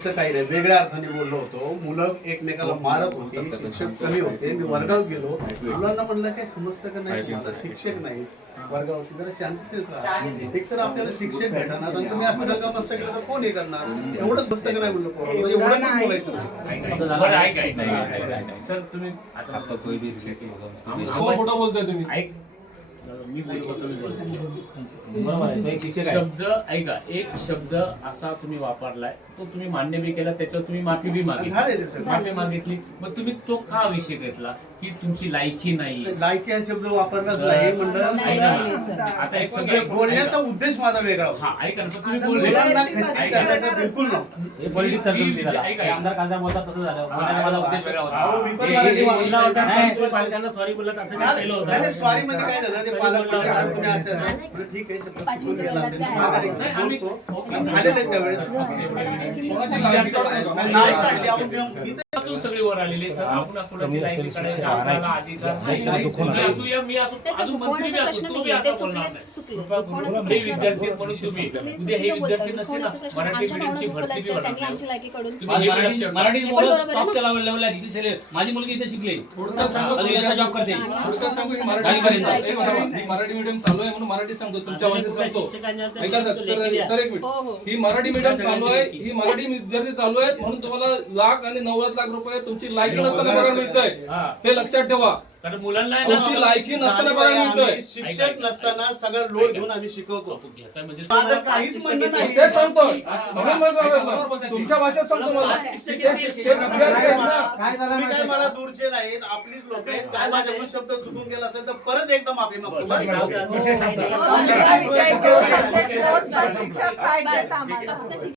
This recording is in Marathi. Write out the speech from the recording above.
काही नाही. वेगळ्या अर्थाने बोललो होतो. मुलं एकमेकाला मारत होते शिक्षक कमी होते. मी वर्गात गेलो. मुलांना म्हणलं काय समजतं का नाही तुम्हाला? शिक्षक नाही. वर्गावरती जरा शांततेत राहा. एक तर आपल्याला शिक्षक भेटणार आणि तुम्ही असं दंगा मस्त केलं तर कोण हे करणार? एवढंच बसतं का नाही म्हणलं पोराला. म्हणजे एवढं पण बोलायचं. सर तुम्ही आता हो कुठं बोलताय तुम्ही? ऐक मी बोलतो तुम्ही बोलतो. बरोबर आहे तो एक शिक्षक आहे. शब्द ऐका एक शब्द असा तुम्ही वापरलाय तो तुम्ही मान्य बी केला त्याच्यावर तुम्ही माफी बी मागितली. माफी मागितली. मग तुम्ही तो का विषय घेतला? की तुमची लायकी नाही? लायकी हा शब्द वापरलाच नाही म्हणलं नाही, नाही, सर. आता एक सगळे बोलण्याचा उद्देश माझा वेगळा होता. हा ऐका ना पण तुम्ही बोलले. बिलकुल आमदार खासदार तसं झालं. माझा उद्देश वेगळा होता. बोलला सॉरी बोलत असं सॉरी म्हणजे काय झालं? म्हणजे ठीक आहे शब्द चुकून गेला असेल बोलतो. झालेलं त्यावेळेस. नाही काढली आपण सगळी वर आलेली सर. आपण कोणाची अधिकार नाही. मी अजून मंत्री असू. असं बोलणार नाही. हे विद्यार्थी. म्हणून तुम्ही. उद्या हे विद्यार्थी. नसेल ना मराठी मीडियमची भरती बी होणार हे मराठी हे टॉप? केला लेवलला. तिथे माझी मुलगी इथे शिकली. जॉब करते. थोडक्यात सांगू ही मराठी मिनिट, मीडियम चालू आहे म्हणून मराठी सांगतो. तुमच्या भाषेत सांगतो. ऐका सर एक हो, हो. मिनिट ही मराठी मीडियम चालू आहे ही मराठी विद्यार्थी चालू आहेत म्हणून तुम्हाला लाख आणि नव्वद लाख रुपये तुमची लायकी नसताना पगार मिळतोय हा. हे लक्षात ठेवा कारण मुलांना आहे ना- तुमची लायकी नसताना आम्ही मिळतोय शिक्षक नसताना सगळं लोड घेऊन आम्ही शिकवतो घेताय म्हणजे माझं काहीच म्हणणं नाही सांगतोय बोलतोय. तुमच्या भाषेत सांगतो मला ते- ते. काय झालं तुम्ही काय मला दूरचे नाहीत आपलीच लोक आहेत काय माझ्याकडून शब्द चुकून गेला असेल तर परत एकदा माफी मागतो बस. हो. हो. बस.